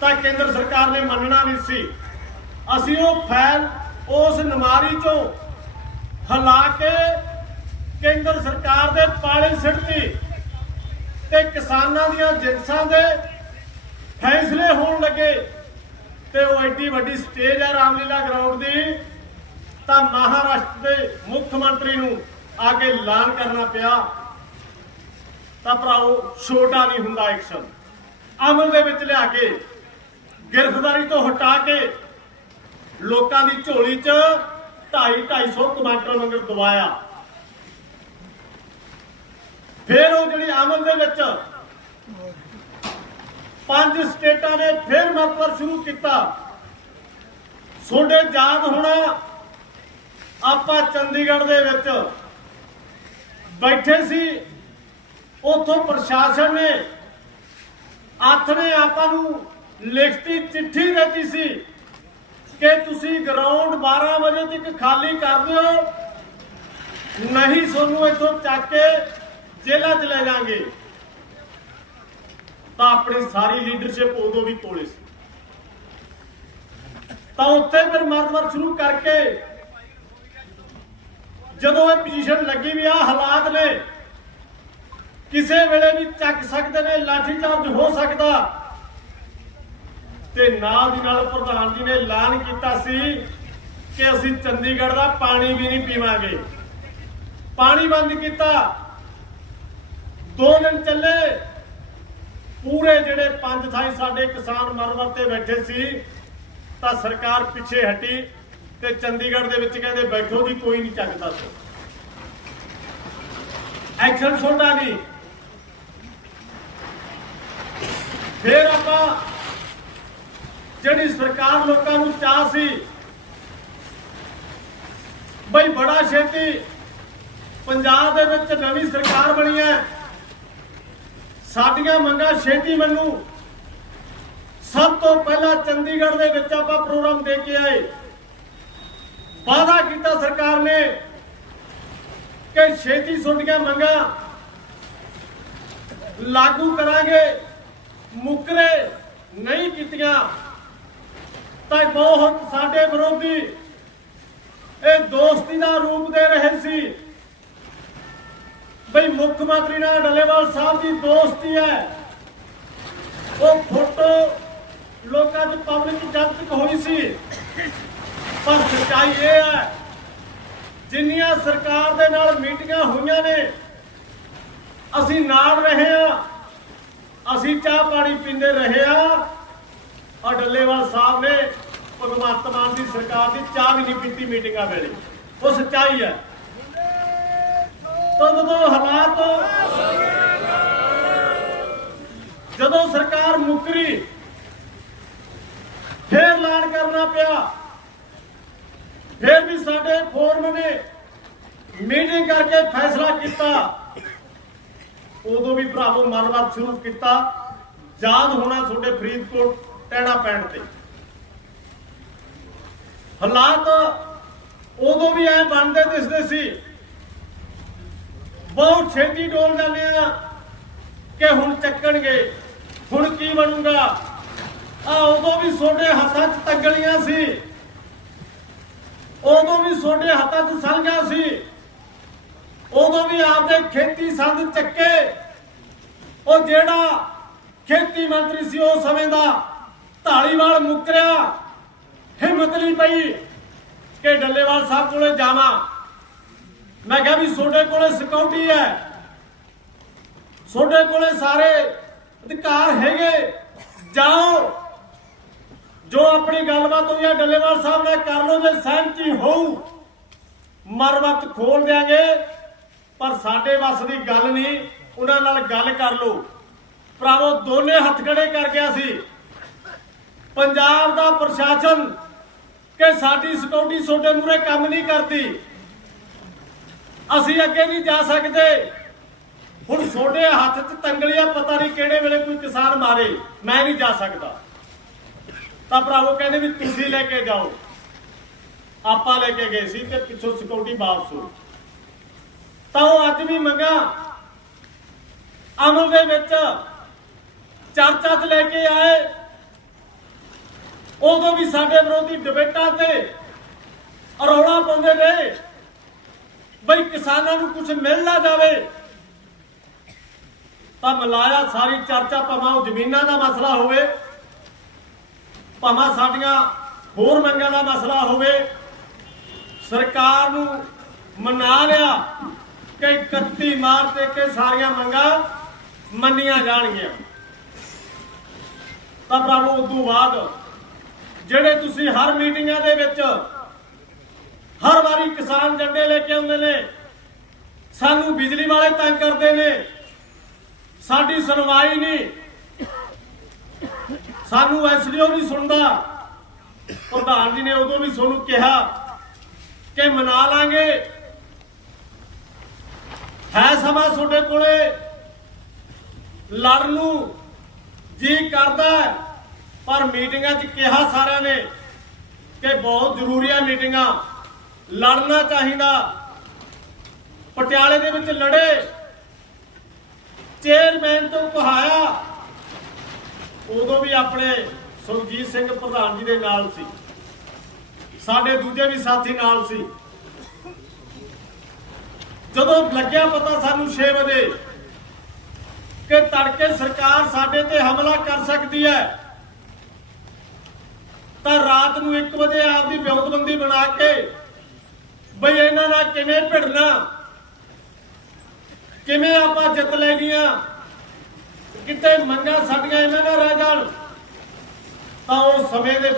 ਤਾਂ ਕੇਂਦਰ ਸਰਕਾਰ ਨੇ ਮੰਨਣਾ ਨਹੀਂ ਸੀ। ਅਸੀਂ ਉਹ ਫੈਲ ਉਸ ਨਮਾਰੀ ਚੋਂ ਹਲਾ ਕੇ ਕੇਂਦਰ ਸਰਕਾਰ ਦੇ ਪਾਲੇ ਸਿੱਟਤੀ ਤੇ ਕਿਸਾਨਾਂ ਦੀਆਂ ਜਿੰਸਾਂ ਦੇ ਫੈਸਲੇ ਹੋਣ ਲੱਗੇ ਤੇ ਉਹ ਐਡੀ ਵੱਡੀ ਸਟੇਜ ਹੈ ਰਾਮਲੀਲਾ ਗਰਾਊਂਡ ਦੀ, ਤਾਂ ਮਹਾਰਾਸ਼ਟਰ ਦੇ ਮੁੱਖ ਮੰਤਰੀ ਨੂੰ ਆ ਕੇ ਐਲਾਨ ਕਰਨਾ ਪਿਆ। ਤਾਂ ਭਰਾਓ ਛੋਟਾ ਨਹੀਂ ਹੁੰਦਾ ਐਕਸ਼ਨ ਅਮਲ ਦੇ ਵਿੱਚ ਲਿਆ ਕੇ ਗ੍ਰਿਫਤਾਰੀ ਤੋਂ ਹਟਾ ਕੇ ਲੋਕਾਂ ਦੀ ਝੋਲੀ 'ਚ 2.5 250 ਕਮਾਂਡਰ ਮੰਗਰ ਦਵਾਇਆ ਫਿਰ ਉਹ ਜਿਹੜੀ ਅਮਲ ਦੇ ਵਿੱਚ ਪੰਜ ਸਟੇਟਾਂ ਨੇ ਫਿਰ ਮਤਲਬ ਸ਼ੁਰੂ ਕੀਤਾ। ਸੋਡੇ ਯਾਦ ਹੋਣਾ, ਆਪਾਂ ਚੰਡੀਗੜ੍ਹ ਦੇ ਵਿੱਚ ਬੈਠੇ ਸੀ, ਉਥੋਂ ਪ੍ਰਸ਼ਾਸਨ ਨੇ ਹੱਥ ਨੇ ਆਪਾਂ ਨੂੰ ਲਿਖਤੀ ਚਿੱਠੀ ਦਿੱਤੀ ਸੀ ਕਿ ਤੁਸੀਂ ਗਰਾਊਂਡ 12 ਵਜੇ ਤੱਕ ਖਾਲੀ ਕਰ ਦਿਓ। ਨਹੀਂ ਤੁਹਾਨੂੰ ਇੱਥੋਂ ਚੱਕ ਕੇ ਜੇਲ੍ਹਾਂ 'ਚ ਲੈ ਜਾਾਂਗੇ ਤਾਂ ਆਪਣੀ ਸਾਰੀ ਲੀਡਰਸ਼ਿਪ ਉਦੋਂ ਵੀ ਕੋਲੇ ਸੀ। ਤਾਂ ਉੱਥੇ ਫਿਰ ਮਰਮਰ ਸ਼ੁਰੂ ਕਰਕੇ ਜਦੋਂ ਇਹ ਪੋਜੀਸ਼ਨ ਲੱਗੀ ਵੀ ਆ, ਹਾਲਾਤ ਨੇ, ਕਿਸੇ ਵੇਲੇ ਵੀ ਚੱਕ ਸਕਦੇ ਨੇ ਲਾਠੀ ਚਾਰਜ ਹੋ ਸਕਦਾ। ਤੇ ਨਾਲ ਦੀ ਨਾਲ ਪ੍ਰਧਾਨ ਜੀ ਨੇ ਐਲਾਨ ਕੀਤਾ ਸੀ ਕਿ ਅਸੀਂ ਚੰਡੀਗੜ੍ਹ ਦਾ ਪਾਣੀ ਵੀ ਨਹੀਂ ਪੀਵਾਂਗੇ। ਪਾਣੀ ਬੰਦ ਕੀਤਾ। ਦੋ ਦਿਨ ਚੱਲੇ। ਪੂਰੇ ਜਿਹੜੇ ਪੰਜ ਥਾਈ ਸਾਡੇ ਕਿਸਾਨ ਮਰਮਰ ਤੇ ਬੈਠੇ ਸੀ, ਤਾਂ ਸਰਕਾਰ ਪਿੱਛੇ ਹਟੀ ਤੇ ਚੰਡੀਗੜ੍ਹ ਦੇ ਵਿੱਚ ਕਹਿੰਦੇ ਬੈਠੋ ਦੀ ਕੋਈ ਨਹੀਂ ਚੱਕਦਾ ਸੀ। ਐਕਸ਼ਨ ਛੋਟਾ ਨਹੀਂ। ਫਿਰ ਆਪਾਂ ਜਿਹੜੀ ਸਰਕਾਰ ਲੋਕਾਂ ਨੂੰ ਚਾਹ ਸੀ, ਬਈ ਬੜਾ ਛੇਤੀ ਪੰਜਾਬ ਦੇ ਵਿੱਚ ਨਵੀਂ ਸਰਕਾਰ ਬਣੀ ਹੈ। ਸਾਡੀਆਂ ਮੰਗਾਂ ਛੇਤੀ ਮੰਨੂ। ਸਭ ਤੋਂ ਪਹਿਲਾਂ ਚੰਡੀਗੜ੍ਹ ਦੇ ਵਿੱਚ ਆਪਾਂ ਪ੍ਰੋਗਰਾਮ ਦੇ ਕੇ ਆਏ। ਵਾਅਦਾ ਕੀਤਾ ਸਰਕਾਰ ਨੇ ਕਿ ਛੇਤੀ ਸੁਣੀਆਂ ਮੰਗਾਂ ਲਾਗੂ ਕਰਾਂਗੇ। ਮੁਕਰੇ ਨਹੀਂ ਕੀਤੀਆਂ। ਤਾਂ ਬਹੁਤ ਸਾਡੇ ਵਿਰੋਧੀ ਇਹ ਦੋਸਤੀ ਦਾ ਰੂਪ ਦੇ ਰਹੇ ਸੀ। ਬਈ ਮੁੱਖ ਮੰਤਰੀ ਨਾਲ ਡੱਲੇਵਾਲ ਸਾਹਿਬ ਦੀ ਦੋਸਤੀ ਹੈ। ਉਹ ਫੋਟੋ ਲੋਕਾਂ ਦੇ ਪਬਲਿਕ ਜਨਤਕ ਹੋਈ ਸੀ, ਪਰ ਸੱਚਾਈ ਇਹ ਹੈ, ਜਿੰਨੀਆਂ ਸਰਕਾਰ ਦੇ ਨਾਲ ਮੀਟਿੰਗਾਂ ਹੋਈਆਂ ਨੇ, ਅਸੀਂ ਨਾਲ ਰਹੇ ਆ ਅਸੀਂ ਚਾਹ ਪਾਣੀ ਪੀਂਦੇ ਰਹੇ ਆ ਔਰ ਡੱਲੇਵਾਲ ਸਾਹਿਬ ਨੇ ਭਗਵੰਤ ਮਾਨ ਦੀ ਸਰਕਾਰ ਦੀ ਚਾਹ ਵੀ ਨਹੀਂ ਪੀਤੀ ਮੀਟਿੰਗਾਂ ਵੇਲੇ। ਉਹ ਸੱਚਾਈ ਹੈ। ਤਾਂ ਜਦੋਂ ਹਾਲਾਤ ਜਦੋਂ ਸਰਕਾਰ ਮੁਕਰੀ, ਫੇਰ ਲਾਣ ਕਰਨਾ ਪਿਆ। ਫੇਰ ਵੀ ਸਾਡੇ ਫੋਰਮ ਨੇ ਮੀਟਿੰਗ ਕਰਕੇ ਫੈਸਲਾ ਕੀਤਾ। ਉਦੋਂ ਵੀ ਭਰਾਵੋ ਮਨਵਾਦ ਸ਼ੁਰੂ ਕੀਤਾ। ਯਾਦ ਹੋਣਾ ਤੁਹਾਡੇ ਫਰੀਦਕੋਟ ਟੈਣਾ ਪੈਣ ਤੇ। ਹਾਲਾਤ ਉਦੋਂ ਵੀ ਐ ਬਣਦੇ ਦਿਸਦੇ ਸੀ। ਬਹੁਤ ਛੇਤੀ ਡੋਲ ਜਾਂਦੇ ਆ ਕਿ ਹੁਣ ਚੱਕਣਗੇ, ਹੁਣ ਕੀ ਬਣੂਗਾ। ਆ ਉਦੋਂ ਵੀ ਤੁਹਾਡੇ ਹੱਥਾਂ 'ਚ ਤੰਗਲੀਆਂ ਸੀ। ਉਦੋਂ ਵੀ ਤੁਹਾਡੇ ਹੱਥਾਂ 'ਚ ਸੰਗਾ ਸੀ। ਉਦੋਂ ਵੀ ਆਪਦੇ ਖੇਤੀ ਸੰਦ ਚੱਕੇ। ਉਹ ਜਿਹੜਾ ਖੇਤੀ ਮੰਤਰੀ ਸੀ ਉਹ ਸਮੇਂ ਦਾ ਢਾਲੀਵਾਲ ਮੁਕਰਿਆ। ਹਿੰਮਤ ਨਹੀਂ ਪਈ ਕਿ ਡੱਲੇਵਾਲ ਸਾਹਿਬ ਕੋਲੇ ਜਾਵਾਂ ਮੈਂ ਕਿਹਾ ਵੀ ਤੁਹਾਡੇ ਕੋਲੇ ਸਿਕਿਉਰਿਟੀ ਹੈ। ਤੁਹਾਡੇ ਕੋਲੇ ਸਾਰੇ ਅਧਿਕਾਰ ਹੈਗੇ। ਜਾਓ। ਜੋ ਆਪਣੀ ਗੱਲਬਾਤ ਹੋਈ ਹੈ ਡੱਲੇਵਾਲ ਸਾਹਿਬ ਨਾਲ ਕਰ ਲੋ ਜੇ ਸਹਿਮਤੀ ਹੋਊ। ਮਰ ਮਰਮਤ ਖੋਲ ਦਿਆਂਗੇ। ਪਰ ਸਾਡੇ ਵੱਸ ਦੀ ਗੱਲ ਨਹੀਂ, ਉਹਨਾਂ ਨਾਲ ਗੱਲ ਕਰ ਲਓ। ਭਰਾਵੋ, ਦੋਨੇ ਹੱਥ ਖੜੇ ਕਰ ਗਿਆ ਸੀ। ਪੰਜਾਬ ਦਾ ਪ੍ਰਸ਼ਾਸਨ ਕਿ ਸਾਡੀ ਸਿਕਿਉਰਿਟੀ ਤੁਹਾਡੇ ਮੂਰੇ ਕੰਮ ਨਹੀਂ ਕਰਦੀ। ਅਸੀਂ ਅੱਗੇ ਨਹੀਂ ਜਾ ਸਕਦੇ। ਹੁਣ ਤੁਹਾਡੇ ਹੱਥ 'ਚ ਤੰਗਲੀਆਂ ਪਤਾ ਨਹੀਂ ਕਿਹੜੇ ਵੇਲੇ ਕੋਈ ਕਿਸਾਨ ਮਾਰੇ। ਮੈਂ ਨਹੀਂ ਜਾ ਸਕਦਾ। ਤਾਂ ਭਰਾਵੋ ਕਹਿੰਦੇ ਵੀ ਤੁਸੀਂ ਲੈ ਕੇ ਜਾਓ। ਆਪਾਂ ਲੈ ਕੇ ਗਏ ਸੀ ਤੇ ਪਿੱਛੋਂ ਸਿਕਿਉਰਿਟੀ ਵਾਪਸ ਹੋ ਤਾਂ ਉਹ ਅੱਜ ਵੀ ਮੰਗਾ। ਅਮਲ ਦੇ ਵਿੱਚ ਚਰਚਾ 'ਚ ਲੈ ਕੇ ਆਏ। ਉਦੋਂ ਵੀ ਸਾਡੇ ਵਿਰੋਧੀ ਡਿਬੇਟਾਂ ਤੇ ਰੌਲਾ ਪਾਉਂਦੇ ਰਹੇ ਬਈ ਕਿਸਾਨਾਂ ਨੂੰ ਕੁਝ ਮਿਲ ਨਾ ਜਾਵੇ, ਤਾਂ ਮਲਾਇਆ ਸਾਰੀ ਚਰਚਾ ਭਾਵੇਂ ਉਹ ਜ਼ਮੀਨਾਂ ਦਾ ਮਸਲਾ ਹੋਵੇ, ਭਾਵੇਂ ਸਾਡੀਆਂ ਹੋਰ ਮੰਗਾਂ ਦਾ ਮਸਲਾ ਹੋਵੇ, ਸਰਕਾਰ ਨੂੰ ਮਨਾ ਲਿਆ ਕਿ 31 ਮਾਰਚ ਤੇ ਕਿ ਸਾਰੀਆਂ ਮੰਗਾਂ ਮੰਨੀਆਂ ਜਾਣਗੀਆਂ। ਤਾਂ ਪ੍ਰਭੂ ਉਦੋਂ ਬਾਅਦ ਜਿਹੜੇ ਤੁਸੀਂ ਹਰ ਮੀਟਿੰਗਾਂ ਦੇ ਵਿੱਚ ਹਰ ਵਾਰੀ ਕਿਸਾਨ ਝੰਡੇ ਲੈ ਕੇ ਆਉਂਦੇ ਨੇ, ਸਾਨੂੰ ਬਿਜਲੀ ਵਾਲੇ ਤੰਗ ਕਰਦੇ ਨੇ, ਸਾਡੀ ਸੁਣਵਾਈ ਨਹੀਂ। ਸਾਨੂੰ ਐਸਡੀਓ ਨਹੀਂ ਸੁਣਦਾ, ਪ੍ਰਧਾਨ ਜੀ ਨੇ ਉਦੋਂ ਵੀ ਤੁਹਾਨੂੰ ਕਿਹਾ ਕਿ ਮਨਾ ਲਾਂਗੇ। ਹੈ ਸਮਾਂ ਤੁਹਾਡੇ ਕੋਲੇ, ਲੜਨ ਨੂੰ ਜੀ ਕਰਦਾ ਪਰ ਮੀਟਿੰਗਾਂ 'ਚ ਕਿਹਾ ਸਾਰਿਆਂ ਨੇ ਕਿ ਬਹੁਤ ਜ਼ਰੂਰੀ ਹੈ ਮੀਟਿੰਗਾਂ। ਲੜਨਾ ਚਾਹੀਦਾ। ਪਟਿਆਲੇ ਦੇ ਵਿੱਚ ਲੜੇ। ਚੇਅਰਮੈਨ ਤੋਂ ਕਹਾਇਆ, ਉਦੋਂ ਵੀ ਆਪਣੇ ਸੁਰਜੀਤ ਸਿੰਘ ਪ੍ਰਧਾਨ ਜੀ ਦੇ ਨਾਲ ਸੀ। ਸਾਡੇ ਦੂਜੇ ਵੀ ਸਾਥੀ ਨਾਲ ਸੀ। ਜਦੋਂ ਲੱਗਿਆ ਪਤਾ ਸਾਨੂੰ 6 ਵਜੇ ਕਿ ਤੜਕੇ ਸਰਕਾਰ ਸਾਡੇ ਤੇ ਹਮਲਾ ਕਰ ਸਕਦੀ ਹੈ ਤਾਂ ਰਾਤ ਨੂੰ 1 ਵਜੇ ਆਪਦੀ ਵਿਉਂਤਬੰਦੀ ਬਣਾ ਕੇ ਬਈ ਇਹਨਾਂ ਨਾਲ ਕਿਵੇਂ ਭਿੜਨਾ? ਕਿਵੇਂ ਆਪਾਂ ਜਿੱਤ ਲੈਣੀਆਂ? ਕਿਤੇ ਮੰਗਾਂ ਸਾਡੀਆਂ ਇਹਨਾਂ ਨਾਲ ਰਹਿ ਜਾਣ, ਤਾਂ ਉਹ ਸਮੇਂ ਦੇ